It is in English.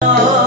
Oh.